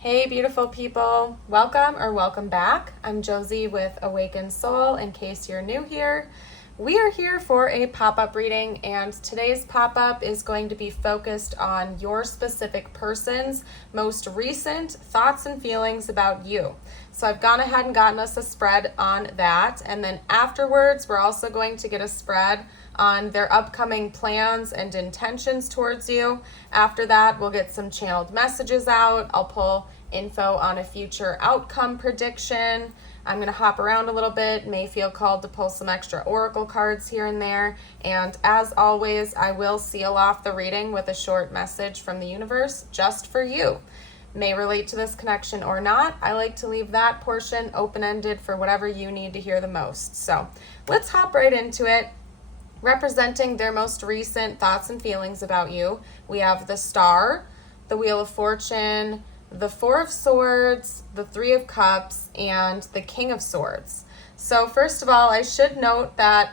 Hey, beautiful people. Welcome back. I'm Josie with Awakened Soul. In case you're new here, we are here for a pop-up reading, and today's pop-up is going to be focused on your specific person's most recent thoughts and feelings about you. So I've gone ahead and gotten us a spread on that, and then afterwards we're also going to get a spread on their upcoming plans and intentions towards you. After that, we'll get some channeled messages out. I'll pull info on a future outcome prediction. I'm going to hop around a little bit, may feel called to pull some extra oracle cards here and there. And as always, I will seal off the reading with a short message from the universe just for you. May relate to this connection or not. I like to leave that portion open-ended for whatever you need to hear the most. So let's hop right into it. Representing their most recent thoughts and feelings about you, we have the Star, the Wheel of Fortune, the Four of Swords, the Three of Cups, and the King of Swords. So first of all, I should note that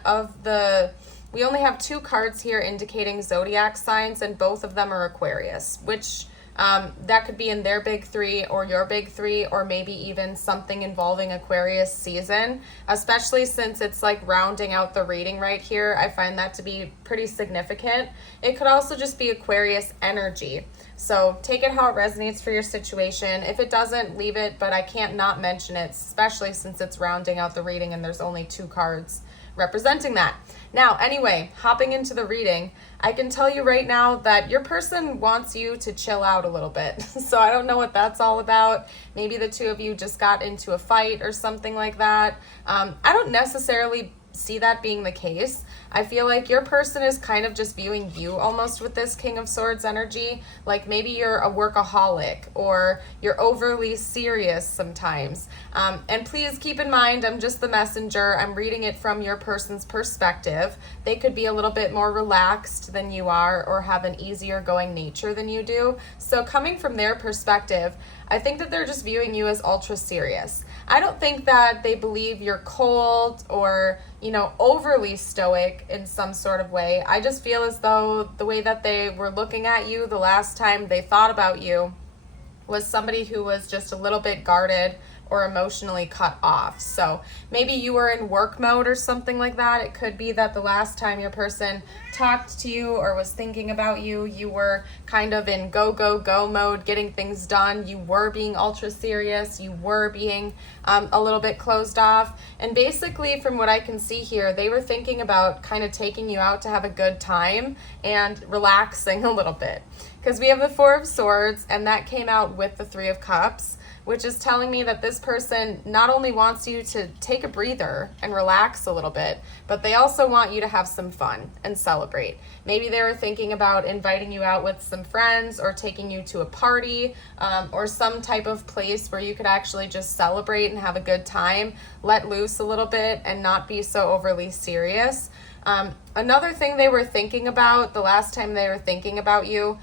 we only have 2 cards here indicating zodiac signs, and both of them are Aquarius, which that could be in their big 3 or your big 3, or maybe even something involving Aquarius season, especially since it's like rounding out the reading right here. I find that to be pretty significant. It could also just be Aquarius energy. So take it how it resonates for your situation. If it doesn't, leave it, but I can't not mention it, especially since it's rounding out the reading and there's only 2 cards representing that. Now, anyway, hopping into the reading, I can tell you right now that your person wants you to chill out a little bit. So I don't know what that's all about. Maybe the 2 of you just got into a fight or something like that. I don't necessarily see that being the case. I feel like your person is kind of just viewing you almost with this King of Swords energy. Like maybe you're a workaholic or you're overly serious sometimes. And please keep in mind, I'm just the messenger. I'm reading it from your person's perspective. They could be a little bit more relaxed than you are or have an easier going nature than you do. So coming from their perspective, I think that they're just viewing you as ultra serious. I don't think that they believe you're cold or, overly stoic in some sort of way. I just feel as though the way that they were looking at you the last time they thought about you was somebody who was just a little bit guarded or emotionally cut off. So maybe you were in work mode or something like that. It could be that the last time your person talked to you or was thinking about you, you were kind of in go, go, go mode, getting things done. You were being ultra serious. You were being a little bit closed off. And basically, from what I can see here, they were thinking about kind of taking you out to have a good time and relaxing a little bit. Because we have the Four of Swords, and that came out with the Three of Cups, which is telling me that this person not only wants you to take a breather and relax a little bit, but they also want you to have some fun and celebrate. Maybe they were thinking about inviting you out with some friends or taking you to a party or some type of place where you could actually just celebrate and have a good time, let loose a little bit and not be so overly serious. Another thing they were thinking about the last time they were thinking about you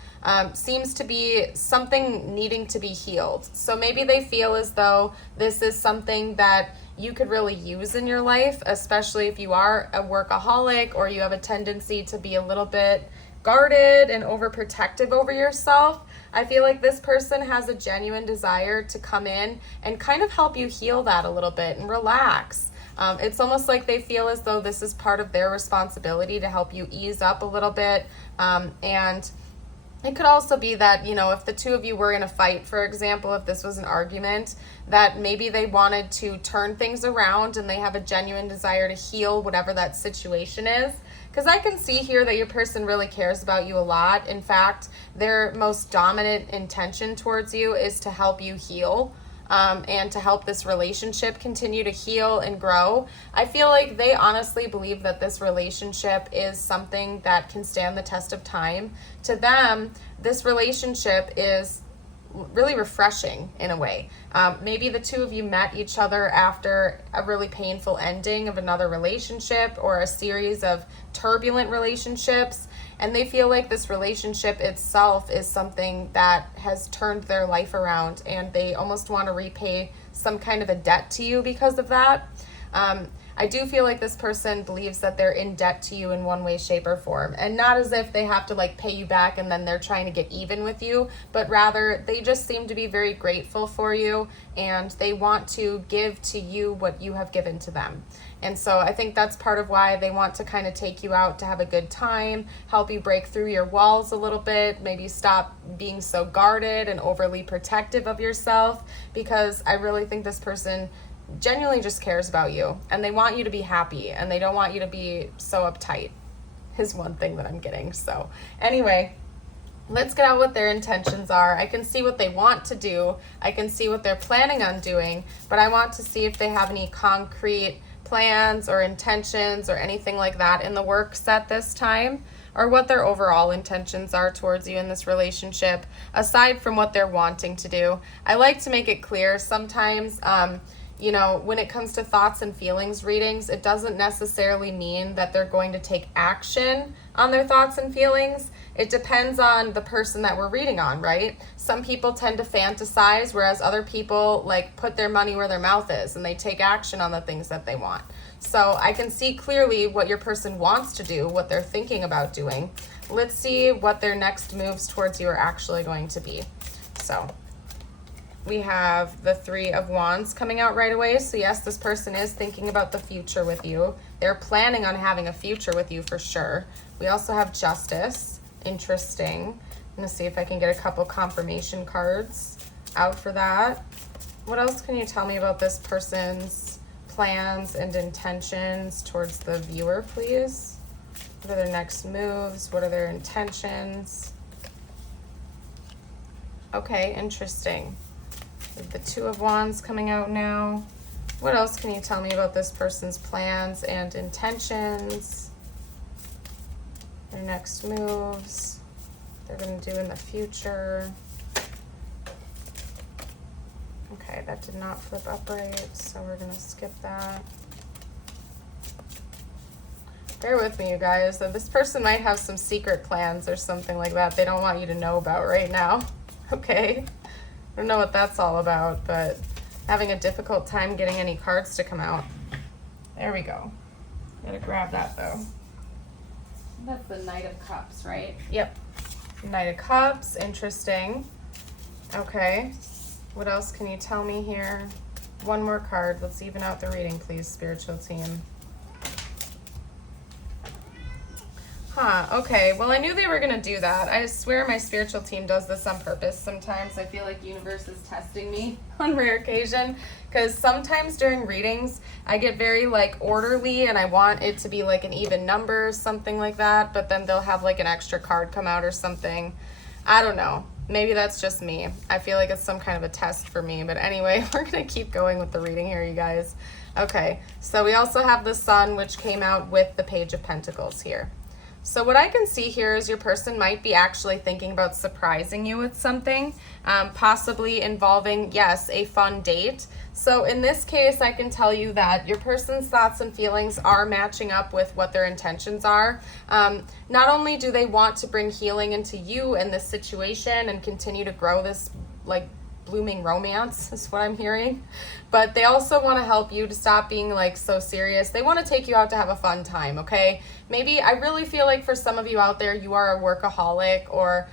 seems to be something needing to be healed. So maybe they feel as though this is something that you could really use in your life, especially if you are a workaholic or you have a tendency to be a little bit guarded and overprotective over yourself. I feel like this person has a genuine desire to come in and kind of help you heal that a little bit and relax. It's almost like they feel as though this is part of their responsibility to help you ease up a little bit. And it could also be that, if the 2 of you were in a fight, for example, if this was an argument, that maybe they wanted to turn things around and they have a genuine desire to heal whatever that situation is. Because I can see here that your person really cares about you a lot. In fact, their most dominant intention towards you is to help you heal. And to help this relationship continue to heal and grow. I feel like they honestly believe that this relationship is something that can stand the test of time. To them, this relationship is really refreshing in a way. Maybe the 2 of you met each other after a really painful ending of another relationship or a series of turbulent relationships, and they feel like this relationship itself is something that has turned their life around, and they almost want to repay some kind of a debt to you because of that. I do feel like this person believes that they're in debt to you in one way, shape, or form. And not as if they have to like pay you back and then they're trying to get even with you, but rather they just seem to be very grateful for you and they want to give to you what you have given to them. And so I think that's part of why they want to kind of take you out to have a good time, help you break through your walls a little bit, maybe stop being so guarded and overly protective of yourself, because I really think this person genuinely just cares about you and they want you to be happy and they don't want you to be so uptight is one thing that I'm getting. So anyway, let's get out what their intentions are. I can see what they want to do. I can see what they're planning on doing, but I want to see if they have any concrete plans or intentions or anything like that in the works at this time, or what their overall intentions are towards you in this relationship, aside from what they're wanting to do. I like to make it clear sometimes, when it comes to thoughts and feelings readings, it doesn't necessarily mean that they're going to take action on their thoughts and feelings. It depends on the person that we're reading on, right? Some people tend to fantasize, whereas other people like put their money where their mouth is and they take action on the things that they want. So I can see clearly what your person wants to do, what they're thinking about doing. Let's see what their next moves towards you are actually going to be. So we have the Three of Wands coming out right away. So yes, this person is thinking about the future with you. They're planning on having a future with you for sure. We also have Justice. Interesting. I'm going to see if I can get a couple confirmation cards out for that. What else can you tell me about this person's plans and intentions towards the viewer, please? What are their next moves? What are their intentions? Okay, interesting. We have the Two of Wands coming out now. What else can you tell me about this person's plans and intentions? Their next moves, they're going to do in the future. Okay, that did not flip upright, so we're going to skip that. Bear with me, you guys. This person might have some secret plans or something like that they don't want you to know about right now. Okay? I don't know what that's all about, but having a difficult time getting any cards to come out. There we go. Gotta grab that, though. That's the Knight of Cups, right? Yep. Knight of Cups. Interesting. Okay. What else can you tell me here? One more card. Let's even out the reading, please, spiritual team. Okay. Well, I knew they were going to do that. I swear my spiritual team does this on purpose sometimes. I feel like universe is testing me on rare occasion, because sometimes during readings, I get very like orderly and I want it to be like an even number, something like that, but then they'll have like an extra card come out or something. I don't know. Maybe that's just me. I feel like it's some kind of a test for me, but anyway, we're going to keep going with the reading here, you guys. Okay. So we also have the Sun, which came out with the Page of Pentacles here. So what I can see here is your person might be actually thinking about surprising you with something, possibly involving, yes, a fun date. So in this case, I can tell you that your person's thoughts and feelings are matching up with what their intentions are. Not only do they want to bring healing into you and this situation and continue to grow this like blooming romance is what I'm hearing, but they also want to help you to stop being like so serious. They want to take you out to have a fun time. Okay, maybe I really feel like for some of you out there, you are a workaholic, or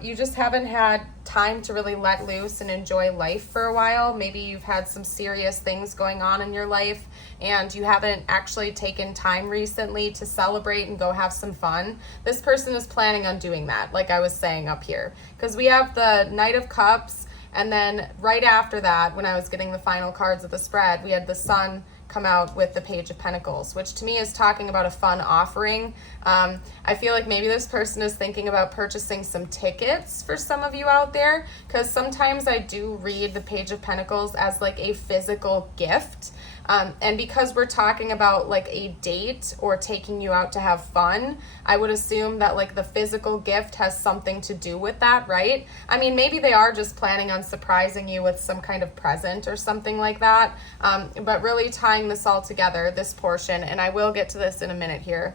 you just haven't had time to really let loose and enjoy life for a while. Maybe you've had some serious things going on in your life and you haven't actually taken time recently to celebrate and go have some fun. This person is planning on doing that, like I was saying up here, because we have the Knight of Cups. And then right after that, when I was getting the final cards of the spread, we had the Sun come out with the Page of Pentacles, which to me is talking about a fun offering. I feel like maybe this person is thinking about purchasing some tickets for some of you out there, because sometimes I do read the Page of Pentacles as like a physical gift. And because we're talking about like a date or taking you out to have fun, I would assume that like the physical gift has something to do with that, right? I mean, maybe they are just planning on surprising you with some kind of present or something like that, but really tying tying this all together, this portion, and I will get to this in a minute here,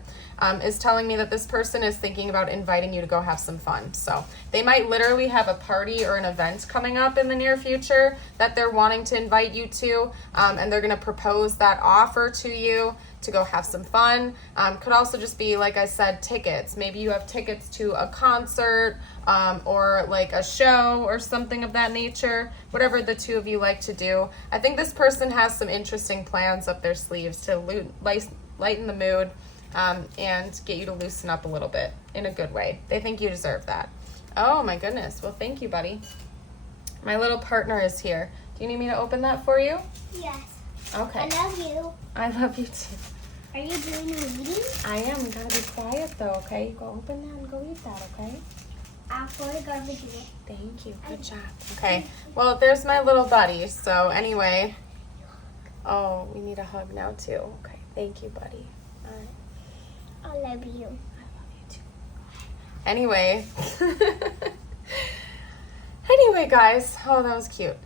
is telling me that this person is thinking about inviting you to go have some fun. So they might literally have a party or an event coming up in the near future that they're wanting to invite you to, and they're going to propose that offer to you to go have some fun. Could also just be, like I said, tickets. Maybe you have tickets to a concert or like a show or something of that nature, whatever the two of you like to do. I think this person has some interesting plans up their sleeves to lighten the mood and get you to loosen up a little bit in a good way. They think you deserve that. Oh my goodness. Well, thank you, buddy. My little partner is here. Do you need me to open that for you? Yes. Okay. I love you. I love you too. Are you doing a reading? I am. You gotta be quiet though, okay? Go open that and go eat that, okay? I'll throw the garbage in it. Thank you. Good job. Okay. Well, there's my little buddy. So anyway. Oh, we need a hug now too. Okay. Thank you, buddy. All right. I love you. I love you too. Anyway. Anyway, guys. Oh, that was cute.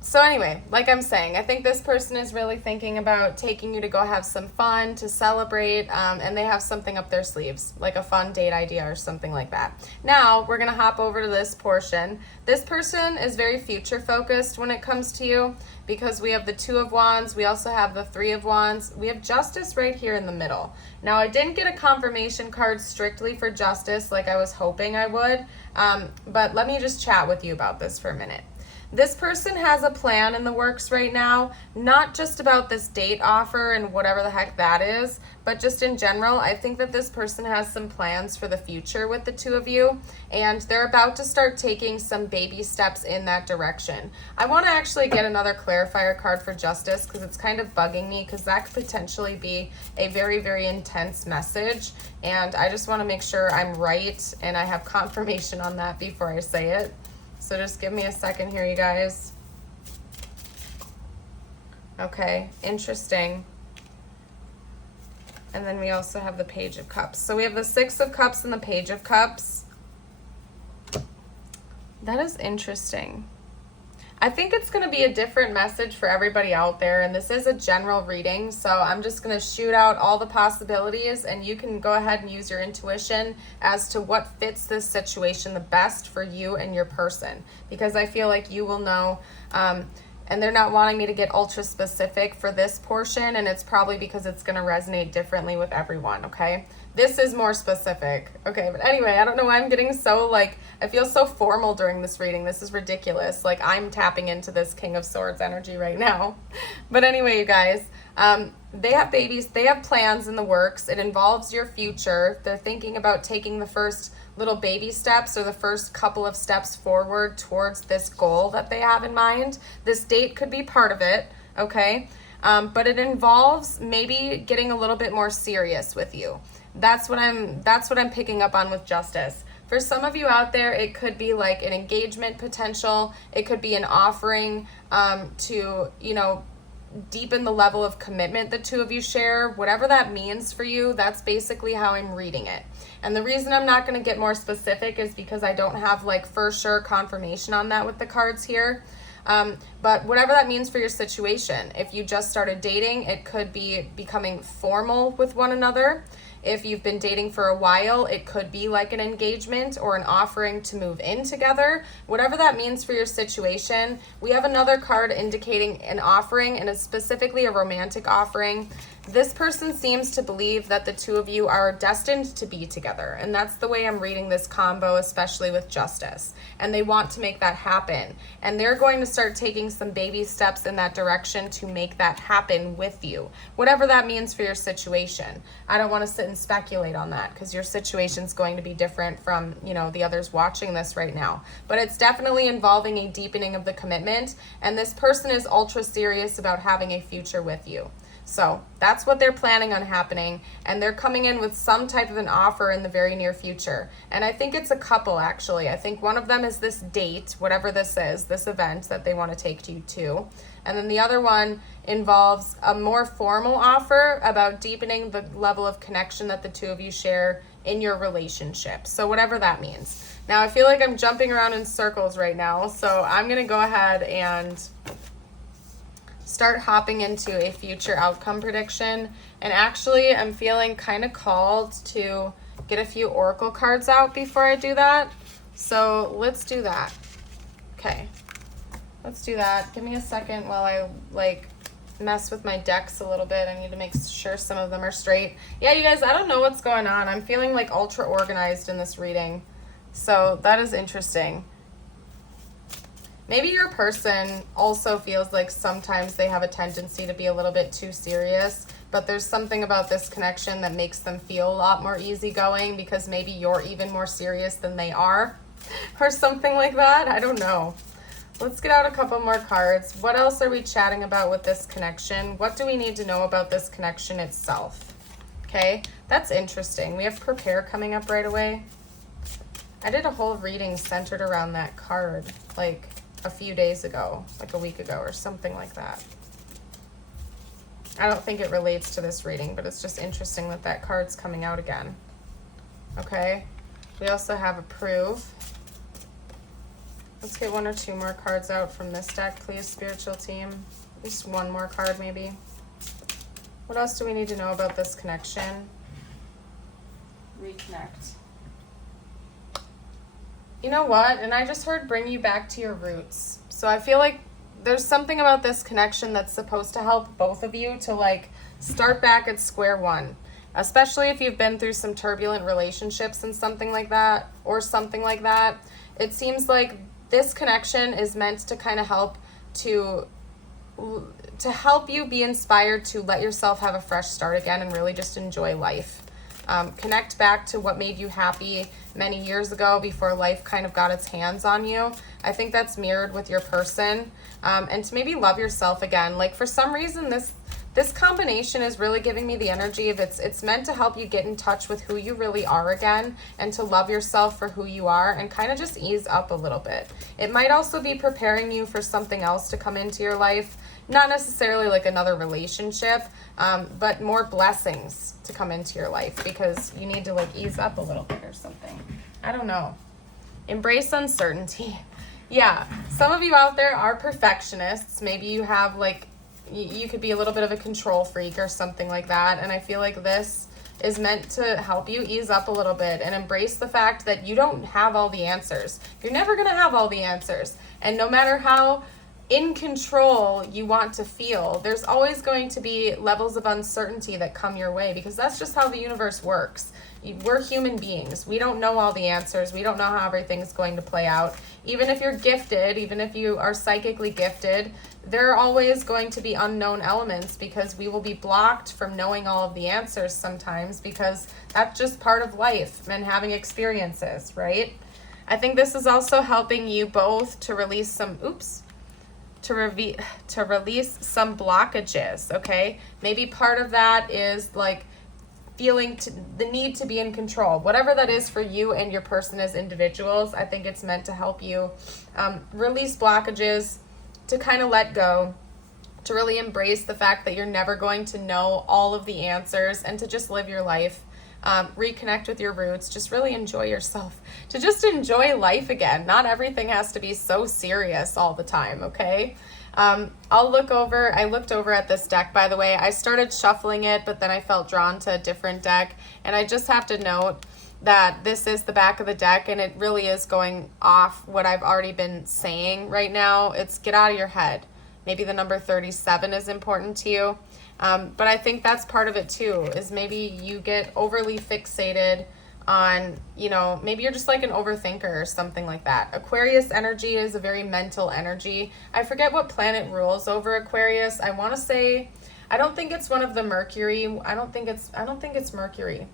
So anyway, like I'm saying, I think this person is really thinking about taking you to go have some fun, to celebrate, and they have something up their sleeves, like a fun date idea or something like that. Now, we're going to hop over to this portion. This person is very future focused when it comes to you because we have the Two of Wands, we also have the Three of Wands, we have Justice right here in the middle. Now, I didn't get a confirmation card strictly for Justice like I was hoping I would, but let me just chat with you about this for a minute. This person has a plan in the works right now, not just about this date offer and whatever the heck that is, but just in general. I think that this person has some plans for the future with the two of you, and they're about to start taking some baby steps in that direction. I want to actually get another clarifier card for Justice because it's kind of bugging me because that could potentially be a very, very intense message, and I just want to make sure I'm right and I have confirmation on that before I say it. So just give me a second here, you guys. Okay, interesting. And then we also have the Page of Cups. So we have the Six of Cups and the Page of Cups. That is interesting. I think it's going to be a different message for everybody out there, and this is a general reading, so I'm just going to shoot out all the possibilities, and you can go ahead and use your intuition as to what fits this situation the best for you and your person, because I feel like you will know, and they're not wanting me to get ultra specific for this portion, and it's probably because it's going to resonate differently with everyone, okay? This is more specific. Okay, but anyway, I don't know why I'm getting so, I feel so formal during this reading. This is ridiculous. Like, I'm tapping into this King of Swords energy right now. But anyway, you guys, they have babies. They have plans in the works. It involves your future. They're thinking about taking the first little baby steps or the first couple of steps forward towards this goal that they have in mind. This date could be part of it, okay? But it involves maybe getting a little bit more serious with you. That's what I'm picking up on with Justice. For some of you out there, it could be like an engagement potential. It could be an offering to, deepen the level of commitment the two of you share. Whatever that means for you, that's basically how I'm reading it. And the reason I'm not going to get more specific is because I don't have for sure confirmation on that with the cards here. But whatever that means for your situation, if you just started dating, it could be becoming formal with one another. If you've been dating for a while, it could be like an engagement or an offering to move in together. Whatever that means for your situation, we have another card indicating an offering, and it's specifically a romantic offering. This person seems to believe that the two of you are destined to be together, and that's the way I'm reading this combo, especially with Justice. And they want to make that happen, and they're going to start taking some baby steps in that direction to make that happen with you, whatever that means for your situation. I don't want to sit and speculate on that because your situation's going to be different from, the others watching this right now. But it's definitely involving a deepening of the commitment, and this person is ultra serious about having a future with you. So that's what they're planning on happening, and they're coming in with some type of an offer in the very near future. And I think it's a couple, actually. I think one of them is this date, whatever this is, this event that they want to take you to. And then the other one involves a more formal offer about deepening the level of connection that the two of you share in your relationship. So whatever that means. Now, I feel like I'm jumping around in circles right now, so I'm going to go ahead and start hopping into a future outcome prediction. And actually, I'm feeling kind of called to get a few oracle cards out before I do that. So let's do that. Okay, let's do that. Give me a second while I mess with my decks a little bit. I need to make sure some of them are straight. Yeah, you guys, I don't know what's going on. I'm feeling like ultra organized in this reading. So that is interesting. Maybe your person also feels like sometimes they have a tendency to be a little bit too serious, but there's something about this connection that makes them feel a lot more easygoing because maybe you're even more serious than they are or something like that. I don't know. Let's get out a couple more cards. What else are we chatting about with this connection? What do we need to know about this connection itself? Okay, that's interesting. We have prepare coming up right away. I did a whole reading centered around that card like a few days ago, like a week ago or something like that. I don't think it relates to this reading, but it's just interesting that that card's coming out again. Okay, we also have approve. Let's get one or two more cards out from this deck, please, spiritual team. Just one more card, maybe. What else do we need to know about this connection? Reconnect. You know what? And I just heard bring you back to your roots. So I feel like there's something about this connection that's supposed to help both of you to start back at square one. Especially if you've been through some turbulent relationships and something like that, or something like that. It seems like this connection is meant to kind of help to help you be inspired to let yourself have a fresh start again and really just enjoy life. Connect back to what made you happy many years ago before life kind of got its hands on you. I think that's mirrored with your person. And to maybe love yourself again. Like for some reason, this combination is really giving me the energy of it's meant to help you get in touch with who you really are again and to love yourself for who you are and kind of just ease up a little bit. It might also be preparing you for something else to come into your life. Not necessarily like another relationship, but more blessings to come into your life because you need to ease up a little bit or something. I don't know. Embrace uncertainty. Yeah, some of you out there are perfectionists. Maybe you have you could be a little bit of a control freak or something like that. And I feel like this is meant to help you ease up a little bit and embrace the fact that you don't have all the answers. You're never going to have all the answers. And no matter how in control you want to feel, there's always going to be levels of uncertainty that come your way because that's just how the universe works. We're human beings. We don't know all the answers. We don't know how everything's going to play out. Even if you're gifted, even if you are psychically gifted, there are always going to be unknown elements because we will be blocked from knowing all of the answers sometimes because that's just part of life and having experiences, right? I think this is also helping you both to release some, to release some blockages, okay? Maybe part of that is feeling the need to be in control. Whatever that is for you and your person as individuals, I think it's meant to help you release blockages, to kind of let go, to really embrace the fact that you're never going to know all of the answers and to just live your life. Reconnect with your roots, just really enjoy yourself, to just enjoy life again. Not everything has to be so serious all the time, okay? I looked over at this deck, by the way. I started shuffling it, but then I felt drawn to a different deck, and I just have to note that this is the back of the deck, and it really is going off what I've already been saying right now. It's get out of your head. Maybe the number 37 is important to you. But I think that's part of it too, is maybe you get overly fixated on, maybe you're just an overthinker or something like that. Aquarius energy is a very mental energy. I forget what planet rules over Aquarius. I want to say, I don't think it's one of the Mercury. I don't think it's Mercury.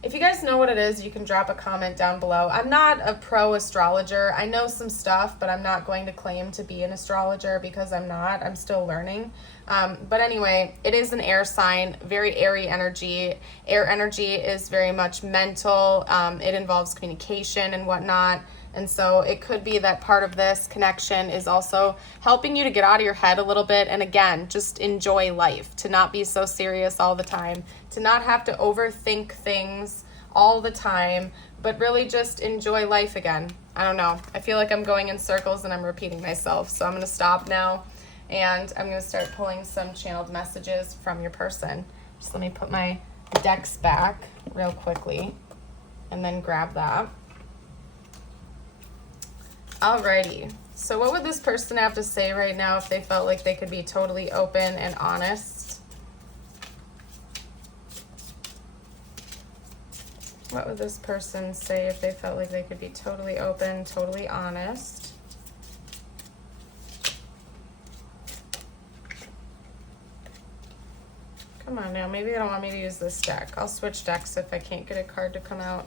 If you guys know what it is, you can drop a comment down below. I'm not a pro astrologer. I know some stuff, but I'm not going to claim to be an astrologer because I'm not. I'm still learning. But anyway, it is an air sign, very airy energy. Air energy is very much mental. It involves communication and whatnot. And so it could be that part of this connection is also helping you to get out of your head a little bit. And again, just enjoy life, to not be so serious all the time, to not have to overthink things all the time, but really just enjoy life again. I don't know. I feel like I'm going in circles and I'm repeating myself. So I'm going to stop now and I'm going to start pulling some channeled messages from your person. Just let me put my decks back real quickly and then grab that. Alrighty, so what would this person have to say right now if they felt like they could be totally open and honest? What would this person say if they felt like they could be totally open, totally honest? Come on now, maybe they don't want me to use this deck. I'll switch decks if I can't get a card to come out.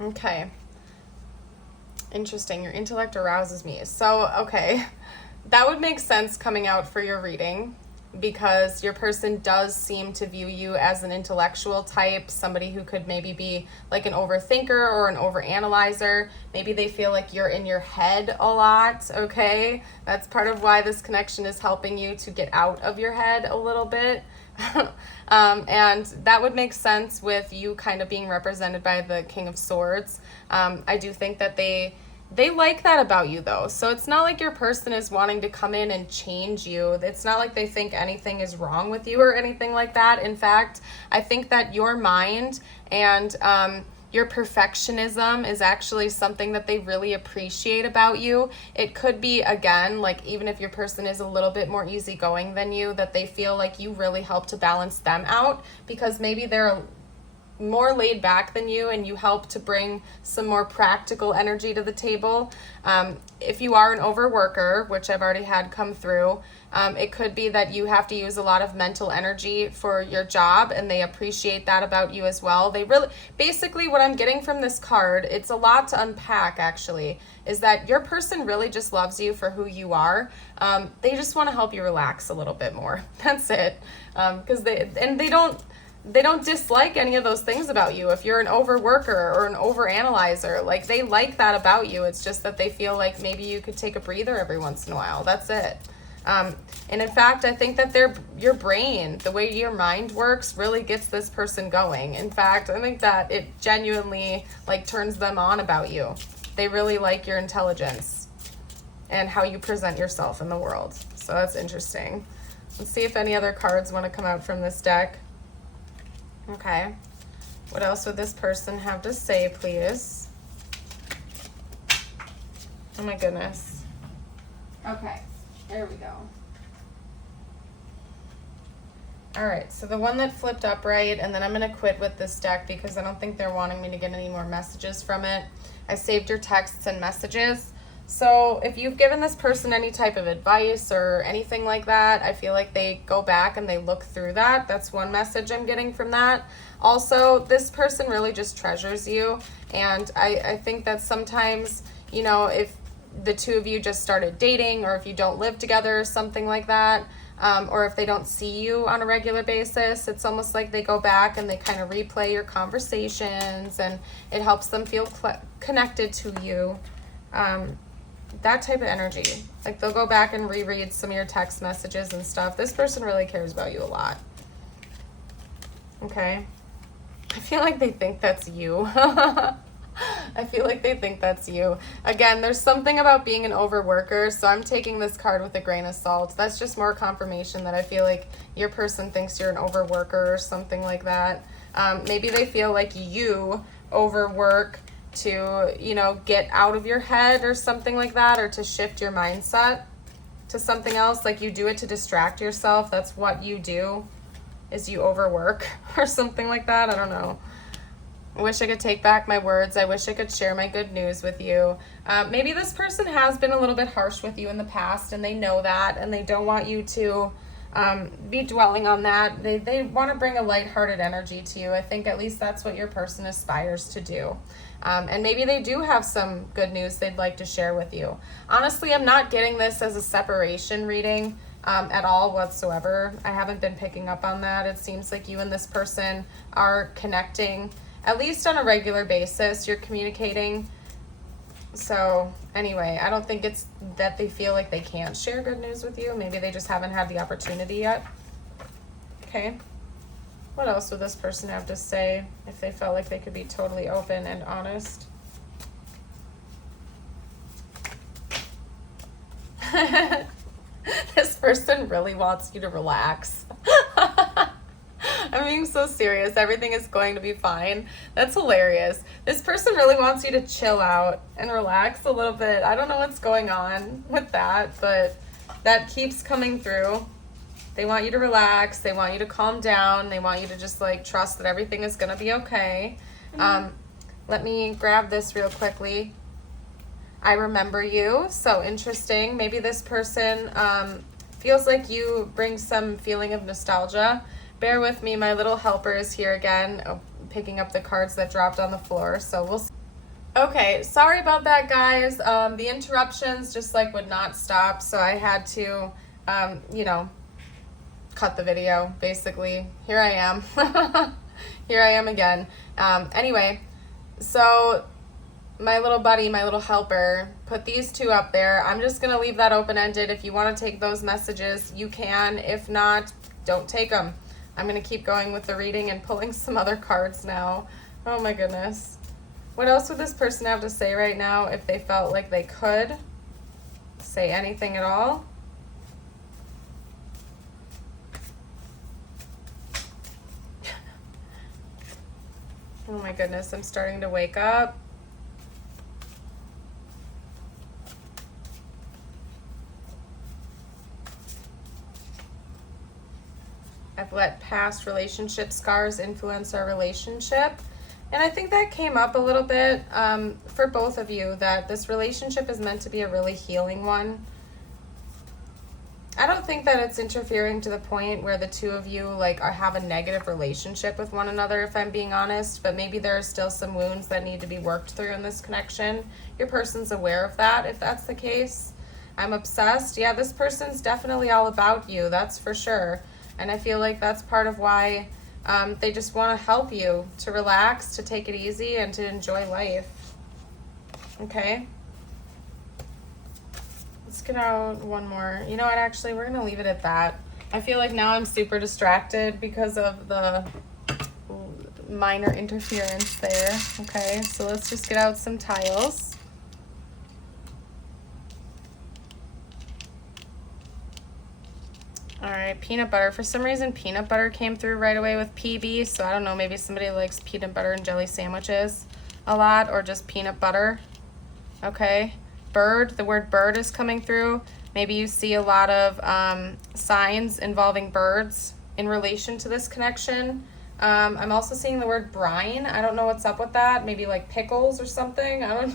Okay. Interesting. Your intellect arouses me. So, okay. That would make sense coming out for your reading because your person does seem to view you as an intellectual type, somebody who could maybe be like an overthinker or an overanalyzer. Maybe they feel like you're in your head a lot, okay? That's part of why this connection is helping you to get out of your head a little bit. And that would make sense with you kind of being represented by the King of Swords. I do think that they like that about you though. So it's not like your person is wanting to come in and change you. It's not like they think anything is wrong with you or anything like that. In fact, I think that your mind and your perfectionism is actually something that they really appreciate about you. It could be, again, like even if your person is a little bit more easygoing than you, that they feel like you really help to balance them out because maybe they're more laid back than you and you help to bring some more practical energy to the table. If you are an overworker, which I've already had come through, it could be that you have to use a lot of mental energy for your job and they appreciate that about you as well. They really, basically what I'm getting from this card, it's a lot to unpack actually, is that your person really just loves you for who you are. They just want to help you relax a little bit more. That's it. Because they don't dislike any of those things about you. If you're an overworker or an overanalyzer, like they like that about you. It's just that they feel like maybe you could take a breather every once in a while. That's it. And in fact, I think that your brain, the way your mind works, really gets this person going. In fact, I think that it genuinely like turns them on about you. They really like your intelligence and how you present yourself in the world. So that's interesting. Let's see if any other cards want to come out from this deck. Okay. What else would this person have to say, please? Oh my goodness. Okay, there we go. All right, so the one that flipped upright, and then I'm going to quit with this deck because I don't think they're wanting me to get any more messages from it. I saved your texts and messages. So if you've given this person any type of advice or anything like that, I feel like they go back and they look through that. That's one message I'm getting from that. Also, this person really just treasures you. And I think that sometimes, you know, if the two of you just started dating or if you don't live together or something like that, or if they don't see you on a regular basis, it's almost like they go back and they kind of replay your conversations and it helps them feel connected to you. That type of energy. Like they'll go back and reread some of your text messages and stuff. This person really cares about you a lot. Okay. I feel like they think that's you. I feel like they think that's you. Again, there's something about being an overworker, so I'm taking this card with a grain of salt. That's just more confirmation that I feel like your person thinks you're an overworker or something like that. Maybe they feel like you overwork to, you know, get out of your head or something like that, or to shift your mindset to something else. Like you do it to distract yourself. That's what you do, is you overwork or something like that. I don't know. I wish I could take back my words. I wish I could share my good news with you. Maybe this person has been a little bit harsh with you in the past and they know that and they don't want you to be dwelling on that. They want to bring a lighthearted energy to you. I think at least that's what your person aspires to do. And maybe they do have some good news they'd like to share with you. Honestly, I'm not getting this as a separation reading at all whatsoever. I haven't been picking up on that. It seems like you and this person are connecting, at least on a regular basis. You're communicating. So anyway, I don't think it's that they feel like they can't share good news with you. Maybe they just haven't had the opportunity yet. Okay. What else would this person have to say if they felt like they could be totally open and honest? This person really wants you to relax. I'm being so serious. Everything is going to be fine. That's hilarious. This person really wants you to chill out and relax a little bit. I don't know what's going on with that, but that keeps coming through. They want you to relax. They want you to calm down. They want you to just like trust that everything is going to be okay. Let me grab this real quickly. I remember you. So interesting. Maybe this person feels like you bring some feeling of nostalgia. Bear with me. My little helper is here again, picking up the cards that dropped on the floor. So we'll see. Okay, sorry about that, guys. The interruptions just like would not stop. So I had to, cut the video, basically. Here I am. Here I am again. Anyway, so my little buddy, my little helper, put these two up there. I'm just going to leave that open-ended. If you want to take those messages, you can. If not, don't take them. I'm going to keep going with the reading and pulling some other cards now. Oh my goodness. What else would this person have to say right now if they felt like they could say anything at all? Oh my goodness, I'm starting to wake up. I've let past relationship scars influence our relationship. And I think that came up a little bit for both of you, that this relationship is meant to be a really healing one. I don't think that it's interfering to the point where the two of you have a negative relationship with one another, if I'm being honest, but maybe there are still some wounds that need to be worked through in this connection. Your person's aware of that, if that's the case. I'm obsessed. Yeah, this person's definitely all about you, that's for sure. And I feel like that's part of why they just want to help you to relax, to take it easy, and to enjoy life. Okay? Let's get out one more. You know what, actually, we're going to leave it at that. I feel like now I'm super distracted because of the minor interference there. Okay, so let's just get out some tiles. All right, peanut butter. For some reason, peanut butter came through right away with PB, so I don't know, maybe somebody likes peanut butter and jelly sandwiches a lot, or just peanut butter. Okay. Bird, the word bird is coming through. Maybe you see a lot of signs involving birds in relation to this connection. I'm also seeing the word brine. I don't know what's up with that. Maybe like pickles or something. I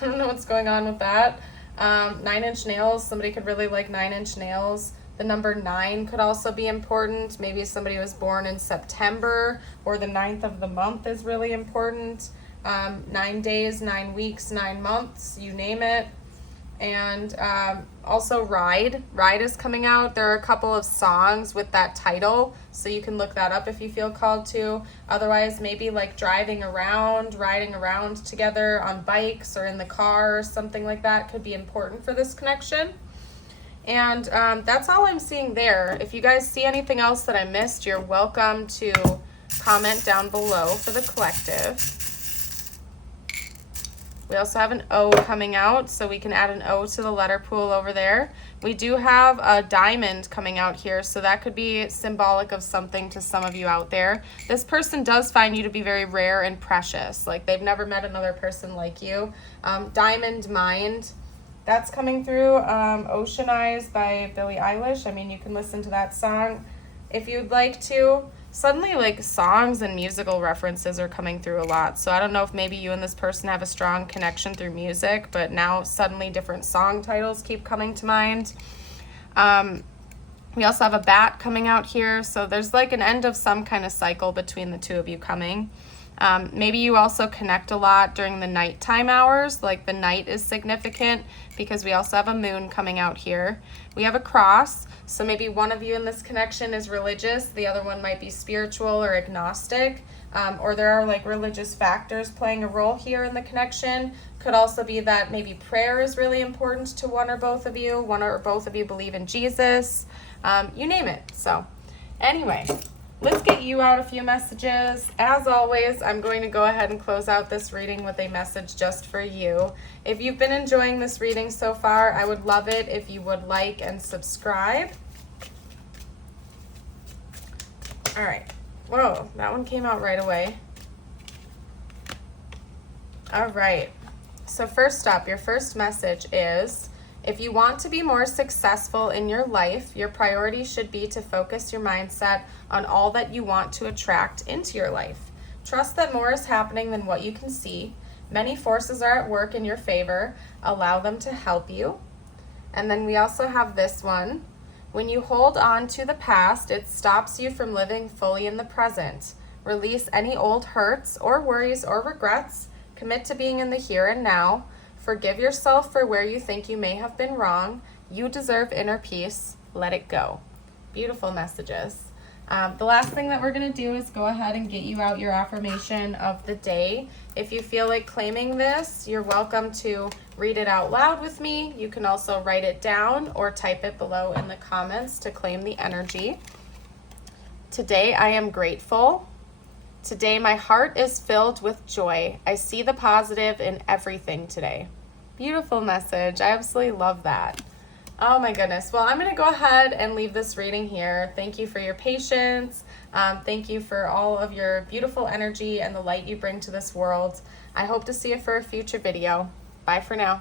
don't know what's going on with that. 9-inch nails. Somebody could really like 9-inch nails. The number 9 could also be important. Maybe somebody was born in September, or the 9th of the month is really important. 9 days, 9 weeks, 9 months, you name it. And also Ride. Ride is coming out. There are a couple of songs with that title, so you can look that up if you feel called to. Otherwise, maybe like driving around, riding around together on bikes or in the car or something like that could be important for this connection. And that's all I'm seeing there. If you guys see anything else that I missed, you're welcome to comment down below for the collective. We also have an O coming out, so we can add an O to the letter pool over there. We do have a diamond coming out here, so that could be symbolic of something to some of you out there. This person does find you to be very rare and precious. Like they've never met another person like you. Diamond Mind, that's coming through. Ocean Eyes by Billie Eilish. I mean, you can listen to that song if you'd like to. Suddenly, like, songs and musical references are coming through a lot. So I don't know if maybe you and this person have a strong connection through music, but now suddenly different song titles keep coming to mind. We also have a bat coming out here. So there's like an end of some kind of cycle between the two of you coming. Maybe you also connect a lot during the nighttime hours, like the night is significant because we also have a moon coming out here. We have a cross, so maybe one of you in this connection is religious, the other one might be spiritual or agnostic, or there are like religious factors playing a role here in the connection. Could also be that maybe prayer is really important to one or both of you. One or both of you believe in Jesus. You name it. So anyway, let's get you out a few messages. As always, I'm going to go ahead and close out this reading with a message just for you. If you've been enjoying this reading so far, I would love it if you would like and subscribe. All right. Whoa, that one came out right away. All right. So first up, your first message is, if you want to be more successful in your life, your priority should be to focus your mindset on all that you want to attract into your life. Trust that more is happening than what you can see. Many forces are at work in your favor. Allow them to help you. And then we also have this one. When you hold on to the past, it stops you from living fully in the present. Release any old hurts or worries or regrets. Commit to being in the here and now. Forgive yourself for where you think you may have been wrong. You deserve inner peace. Let it go. Beautiful messages. The last thing that we're going to do is go ahead and get you out your affirmation of the day. If you feel like claiming this, you're welcome to read it out loud with me. You can also write it down or type it below in the comments to claim the energy. Today I am grateful. Today my heart is filled with joy. I see the positive in everything today. Beautiful message. I absolutely love that. Oh my goodness. Well, I'm going to go ahead and leave this reading here. Thank you for your patience. Thank you for all of your beautiful energy and the light you bring to this world. I hope to see you for a future video. Bye for now.